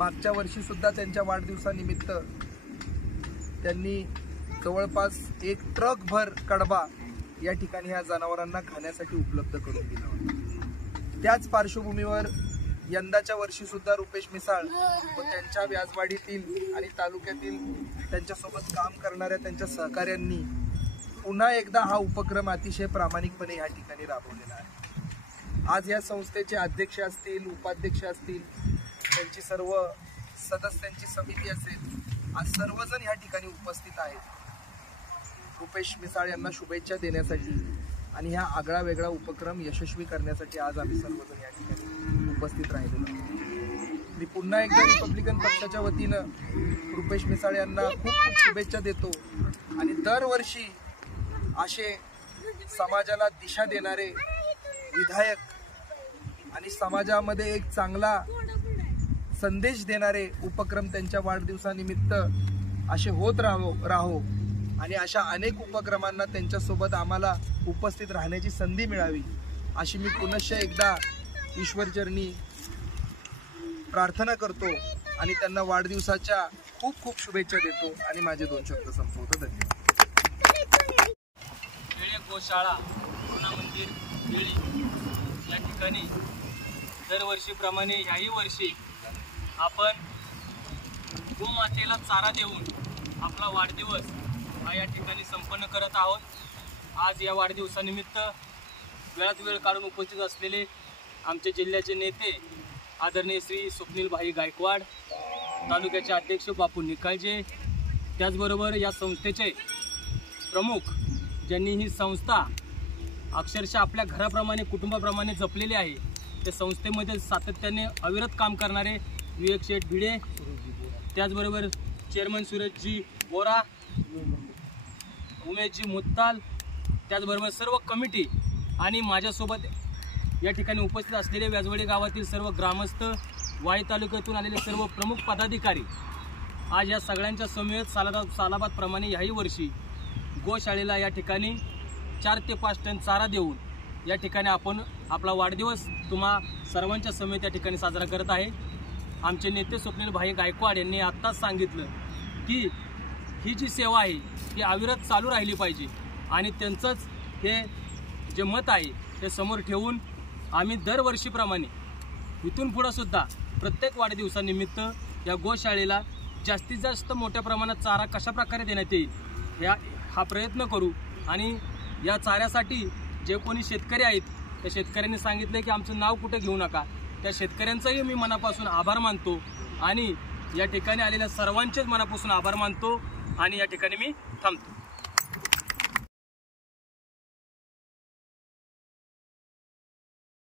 मागच्या वर्षी सुद्धा त्यांच्या वाढदिवसानिमित्त त्यांनी जवळपास 1 ट्रक भर कडबा या ठिकाणी ह्या जनावरांना खाण्यासाठी उपलब्ध करून दिला होता। त्याच पार्श्वभूमीवर यंदाच्या वर्षी सुद्धा रुपेश मिसाळ व त्यांच्या व्याजवाडीतील आणि तालुक्यातील त्यांच्यासोबत काम करणाऱ्या त्यांच्या सहकाऱ्यांनी पुन्हा एकदा हा उपक्रम अतिशय प्रामाणिकपणे या ठिकाणी राबवलेला आहे। आज या संस्थेचे अध्यक्ष असतील, उपाध्यक्ष असतील, त्यांची सर्व सदस्यांची समिती असेल, आज सर्वजण या ठिकाणी उपस्थित आहेत रुपेश मिसाळ यांना शुभेच्छा देण्यासाठी आणि ह्या आगळा वेगळा उपक्रम यशस्वी करण्यासाठी आज आम्ही सर्वजण या ठिकाणी उपस्थित राहिलेलो आहोत। मी पुन्हा एकदा रिपब्लिकन पक्षाच्या वतीनं रुपेश मिसाळ यांना खूप खूप शुभेच्छा देतो आणि दरवर्षी असे समाजाला दिशा देणारे विधायक आणि समाजामध्ये एक चांगला संदेश देणारे उपक्रम त्यांच्या वाढदिवसानिमित्त असे होत राहो आणि अशा अनेक उपक्रमांना त्यांच्यासोबत आम्हाला उपस्थित राहण्याची संधी मिळावी अशी मी पुनश्च एकदा ईश्वरचरणी प्रार्थना करतो आणि त्यांना वाढदिवसाच्या खूप खूप शुभेच्छा देतो आणि माझे 2 शब्द संपवतो। धन्यवाद। गोशाळा पूर्णा मंदिर केळी या ठिकाणी दरवर्षीप्रमाणे ह्याही वर्षी आपण गोमातेला चारा देऊन आपला वाढदिवस हा या ठिकाणी संपन्न करत आहोत। आज या वाढदिवसानिमित्त वेळात वेळ काढून उपस्थित असलेले आमचे जिल्ह्याचे नेते आदरणीय श्री स्वप्नील भाई गायकवाड, तालुक्याचे अध्यक्ष बापू निकाळजे, त्याचबरोबर या संस्थेचे प्रमुख ज्यांनी ही संस्था अक्षरशः आपल्या घराप्रमाणे कुटुंबाप्रमाणे जपलेली आहे, त्या संस्थेमध्ये सातत्याने अविरत काम करणारे विवेक शेठ भिडे, त्याचबरोबर चेअरमन सूरजजी बोरा, उमेशजी मुत्ताल, त्याचबरोबर सर्व कमिटी आणि माझ्यासोबत या ठिकाणी उपस्थित असलेले व्याजवाडी गावातील सर्व ग्रामस्थ, वाई तालुक्यातून आलेले सर्व प्रमुख पदाधिकारी आज या सगळ्यांच्या समवेत सालाबादप्रमाणे ह्याही वर्षी गोशाळेला या ठिकाणी 4 ते 5 टन चारा देऊन या ठिकाणी आपण आपला वाढदिवस तुम्हा सर्वांच्या समेत या ठिकाणी साजरा करत आहे। आमचे नेते स्वप्नील भाई गायकवाड यांनी आत्ताच सांगितलं की ही जी सेवा आहे ती अविरत चालू राहिली पाहिजे आणि त्यांचंच हे जे मत आहे ते समोर ठेवून आम्ही दरवर्षीप्रमाणे इथून पुढे सुद्धा प्रत्येक वाढदिवसानिमित्त या गोशाळेला जास्तीत जास्त मोठ्या प्रमाणात चारा कशा प्रकारे देण्यात येईल हा प्रयत्न करू आणि या चाऱ्यासाठी जे कोणी शेतकरी आहेत त्या शेतकऱ्यांनी सांगितले की आमचं नाव कुठे घेऊ नका, त्या शेतकऱ्यांचाही मी मनापासून आभार मानतो आणि या ठिकाणी आलेल्या सर्वांचेच मनापासून आभार मानतो आणि या ठिकाणी मी थांबतो।